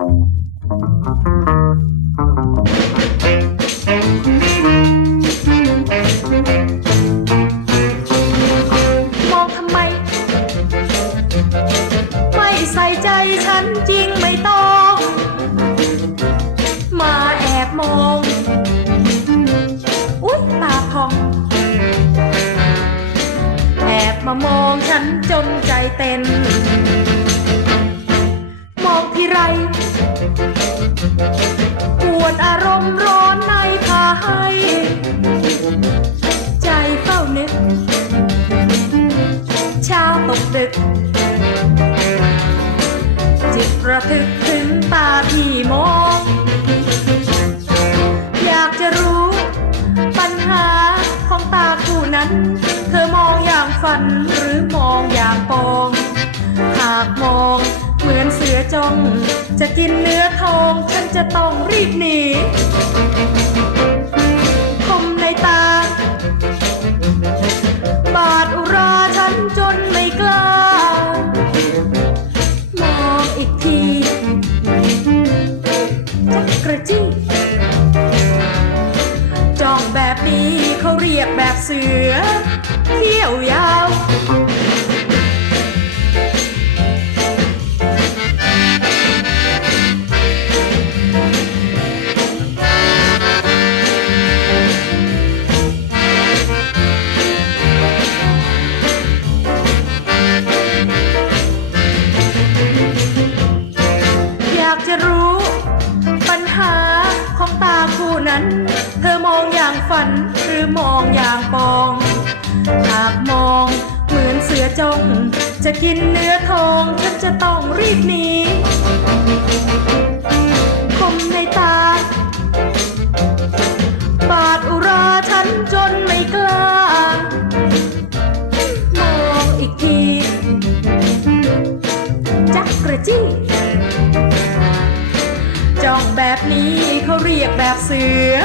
มองทำไม ไม่ใส่ใจฉันจริงไม่ต้อง มาแอบมอง อุ๊ยตาพอง แอบมามองฉันจนใจเต้น ระทึกถึงตาพี่มองอยากจะรู้ปัญหาของตาคู่นั้น เธอมองอย่างฝันหรือมองอย่างปอง หากมองเหมือนเสือจ้อง จะกินเนื้อทองฉันจะต้องรีบหนี ทีจักกระจี้จ้องแบบนี้เขาเรียกแบบเสือ อมองอย่างฝันหรือมองอย่างปอง หากมองเหมือนเสือจง จะกินเนื้อทองฉันจะต้องรีบหนีคมในตา บาดอุราฉันจนไม่กล้ามองอีกทีจักกระจี้จ้องแบบนี้เขาเรียกแบบเสือ